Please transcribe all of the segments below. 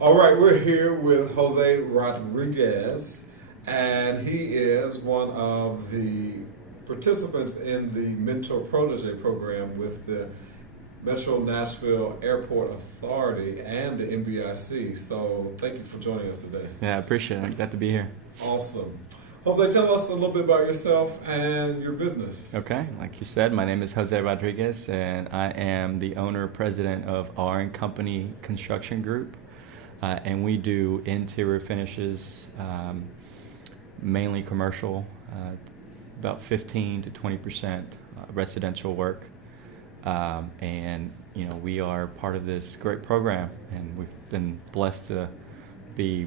All right, we're here with Jose Rodriguez, and he is one of the participants in the Mentor Protege program with the Metro Nashville Airport Authority and the NBIC. So thank you for joining us today. Yeah, I appreciate it. Glad to be here. Awesome. Jose, tell us a little bit about yourself and your business. Okay, like you said, my name is Jose Rodriguez, and I am the owner president of R & Company Construction Group, and we do interior finishes, mainly commercial, about 15 to 20% residential work, and we are part of this great program, and we've been blessed to be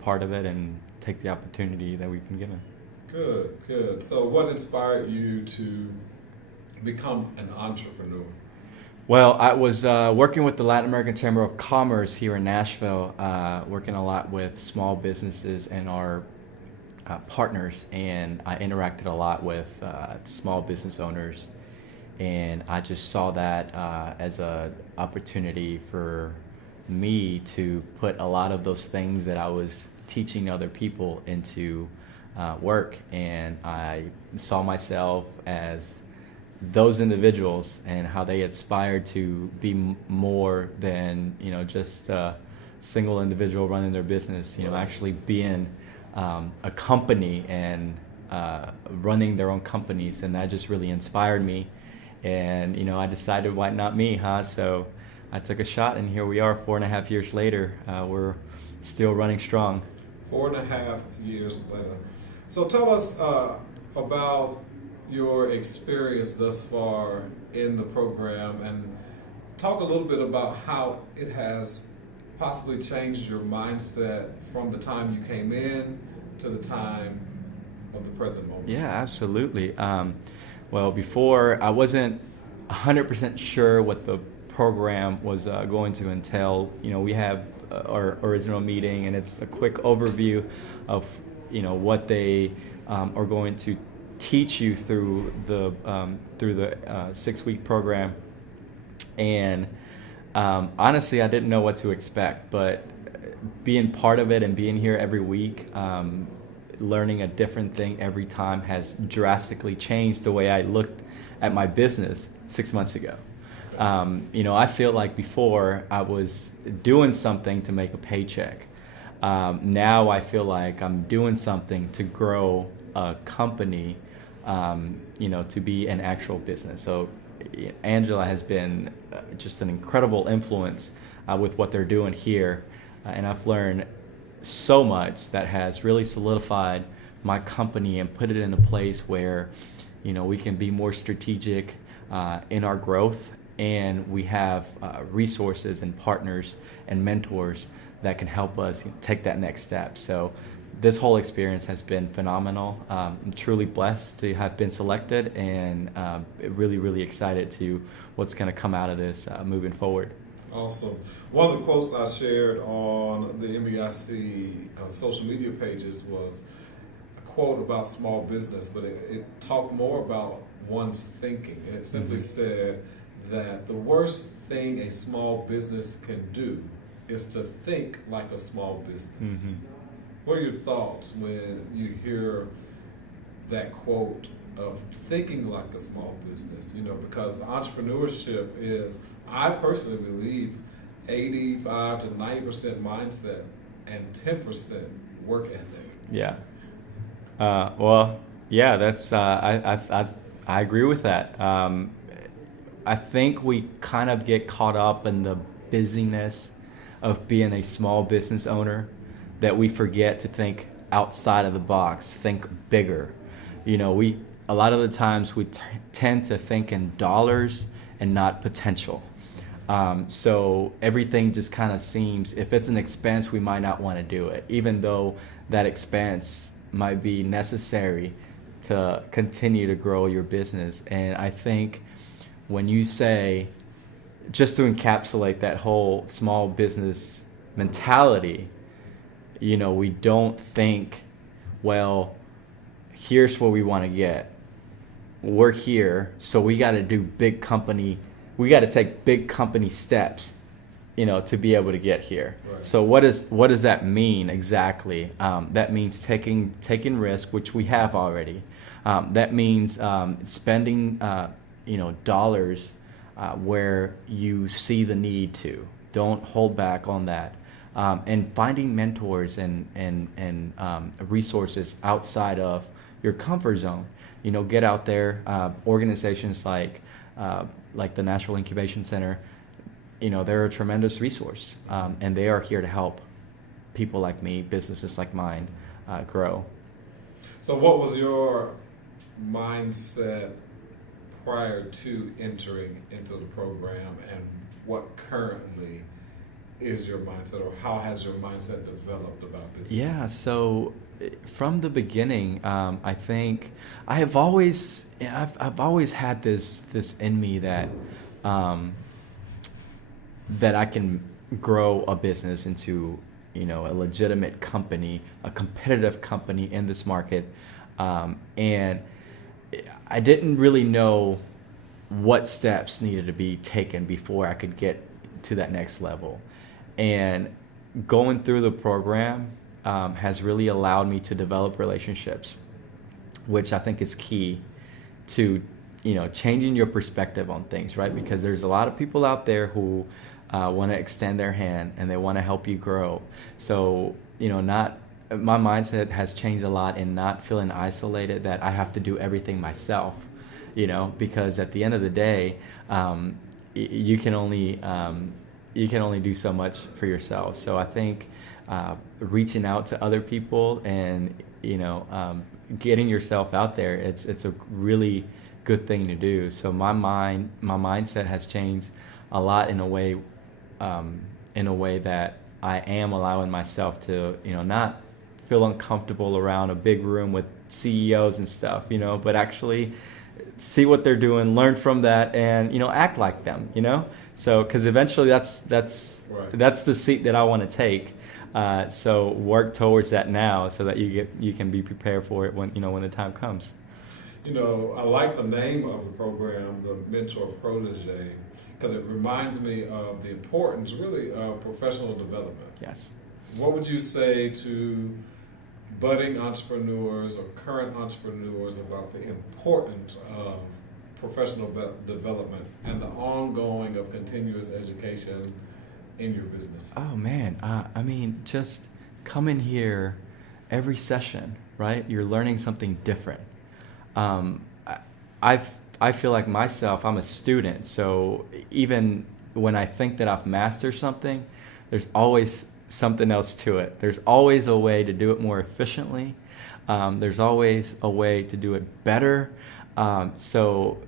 part of it and take the opportunity that we've been given. Good. So what inspired you to become an entrepreneur? Well, I was working with the Latin American Chamber of Commerce here in Nashville, working a lot with small businesses and our partners, and I interacted a lot with small business owners, and I just saw that as an opportunity for me to put a lot of those things that I was teaching other people into work, and I saw myself as those individuals and how they aspired to be more than just a single individual running their business, actually being a company and running their own companies, and that just really inspired me, and I decided, why not me, huh? So I took a shot, and here we are 4.5 years later. We're still running strong. 4.5 years later. So tell us about your experience thus far in the program, and talk a little bit about how it has possibly changed your mindset from the time you came in to the time of the present moment. Yeah, absolutely. Well, before I wasn't 100% sure what the program was going to entail. We have our original meeting, and it's a quick overview of what they are going to teach you through the 6-week program. And honestly, I didn't know what to expect, but being part of it and being here every week, learning a different thing every time has drastically changed the way I looked at my business 6 months ago. I feel like before I was doing something to make a paycheck. Now I feel like I'm doing something to grow a company, to be an actual business. So Angela has been just an incredible influence with what they're doing here. And I've learned so much that has really solidified my company and put it in a place where, we can be more strategic in our growth. And we have resources and partners and mentors that can help us take that next step. So this whole experience has been phenomenal. I'm truly blessed to have been selected, and really, really excited to what's going to come out of this moving forward. Awesome. One of the quotes I shared on the NBIC social media pages was a quote about small business, but it talked more about one's thinking. And it simply said that the worst thing a small business can do is to think like a small business. Mm-hmm. What are your thoughts when you hear that quote of thinking like a small business? Because entrepreneurship is, I personally believe, 85 to 90% mindset and 10% work ethic. Yeah. That's I agree with that. I think we kind of get caught up in the busyness of being a small business owner that we forget to think outside of the box, think bigger. A lot of the times we tend to think in dollars and not potential. So everything just kind of seems, if it's an expense, we might not want to do it, even though that expense might be necessary to continue to grow your business. And I think when you say, just to encapsulate that whole small business mentality, we don't think, well, here's where we want to get. We're here, so we got to do we got to take big company steps to be able to get here. Right. So what does that mean exactly? That means taking risk, which we have already. That means spending dollars where you see the need to. Don't hold back on that. And finding mentors and resources outside of your comfort zone. Get out there. Organizations like the National Incubation Center, they're a tremendous resource, and they are here to help people like me, businesses like mine, grow. So what was your mindset prior to entering into the program, and what currently is your mindset, or how has your mindset developed about business? Yeah, so from the beginning, I think I've always had this in me that that I can grow a business into a legitimate company, a competitive company in this market, and I didn't really know what steps needed to be taken before I could get to that next level. And going through the program has really allowed me to develop relationships, which I think is key to changing your perspective on things, right? Because there's a lot of people out there who want to extend their hand and they want to help you grow. So my mindset has changed a lot in not feeling isolated, that I have to do everything myself, because at the end of the day, you can only do so much for yourself. So I think reaching out to other people and getting yourself out there, it's a really good thing to do. So my mindset has changed a lot in a way that I am allowing myself to not feel uncomfortable around a big room with CEOs and stuff, but actually see what they're doing, learn from that, and act like them, So because eventually that's Right. that's the seat that I want to take. So work towards that now, so that you can be prepared for it when the time comes. I like the name of the program, the Mentor Protege, because it reminds me of the importance, really, of professional development. Yes. What would you say to budding entrepreneurs or current entrepreneurs about the importance of professional development and the ongoing of continuous education in your business? Oh man, just come in here every session, right? You're learning something different. I feel like myself, I'm a student, so even when I think that I've mastered something, there's always something else to it. There's always a way to do it more efficiently. There's always a way to do it better. So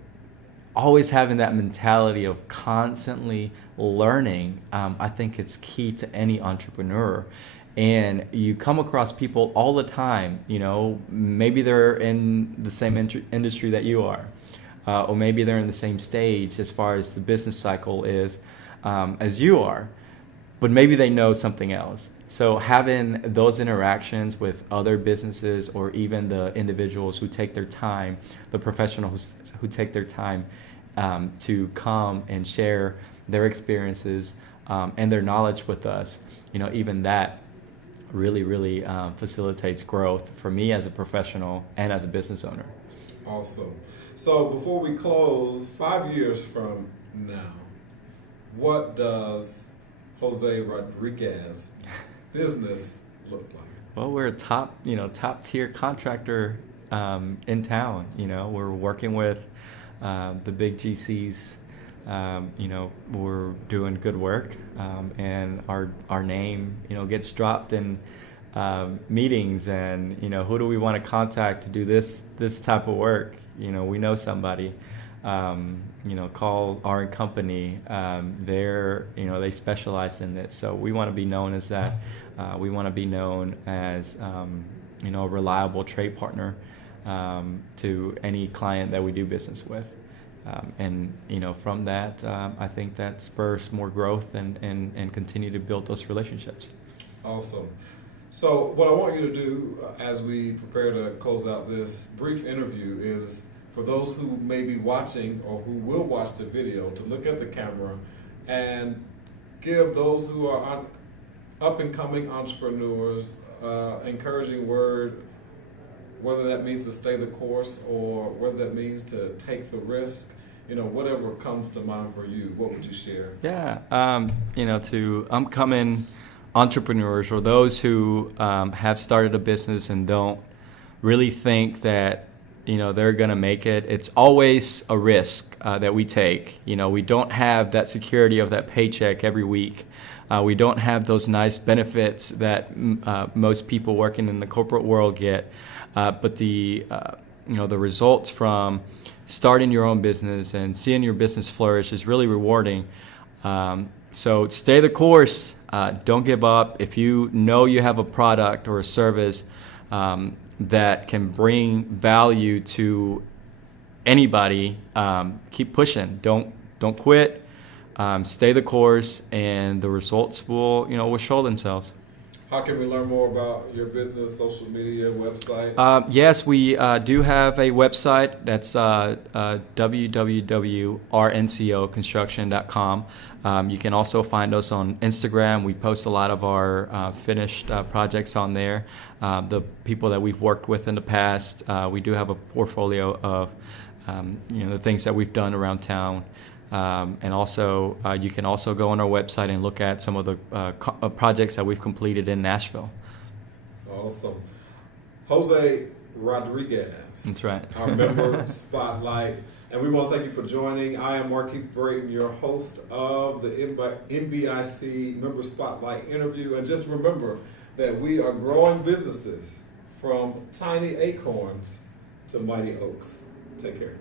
always having that mentality of constantly learning, I think it's key to any entrepreneur. And you come across people all the time, maybe they're in the same industry that you are, or maybe they're in the same stage as far as the business cycle is as you are, but maybe they know something else. So having those interactions with other businesses, or even the individuals who take their time, the professionals who take their time to come and share their experiences and their knowledge with us, even that really facilitates growth for me as a professional and as a business owner. Awesome. So before we close, 5 years from now, what does Jose Rodriguez business look like? Well, we're a top tier contractor in town. We're working with the big GCs. We're doing good work, and our name, gets dropped in meetings, and who do we want to contact to do this type of work? We know somebody. Call our company. They specialize in this, so we want to be known as that. We want to be known as a reliable trade partner to any client that we do business with. And from that, I think that spurs more growth and continue to build those relationships. Awesome. So what I want you to do as we prepare to close out this brief interview is, for those who may be watching or who will watch the video, to look at the camera and give those who are up and coming entrepreneurs encouraging word, whether that means to stay the course or whether that means to take the risk, whatever comes to mind for you, what would you share? Yeah, to upcoming entrepreneurs or those who have started a business and don't really think that they're going to make it. It's always a risk that we take. We don't have that security of that paycheck every week. We don't have those nice benefits that most people working in the corporate world get. But the results from starting your own business and seeing your business flourish is really rewarding. So stay the course. Don't give up. If you know you have a product or a service that can bring value to anybody, keep pushing. Don't quit. Stay the course, and the results will show themselves. How can we learn more about your business, social media, website? Yes, we do have a website. That's www.rncoconstruction.com. You can also find us on Instagram. We post a lot of our finished projects on there. The people that we've worked with in the past. We do have a portfolio of the things that we've done around town. And also, you can also go on our website and look at some of the projects that we've completed in Nashville. Awesome. Jose Rodriguez. That's right. Our member spotlight. And we want to thank you for joining. I am Markeith Brayton, your host of the MBIC Member Spotlight interview. And just remember that we are growing businesses from tiny acorns to mighty oaks. Take care.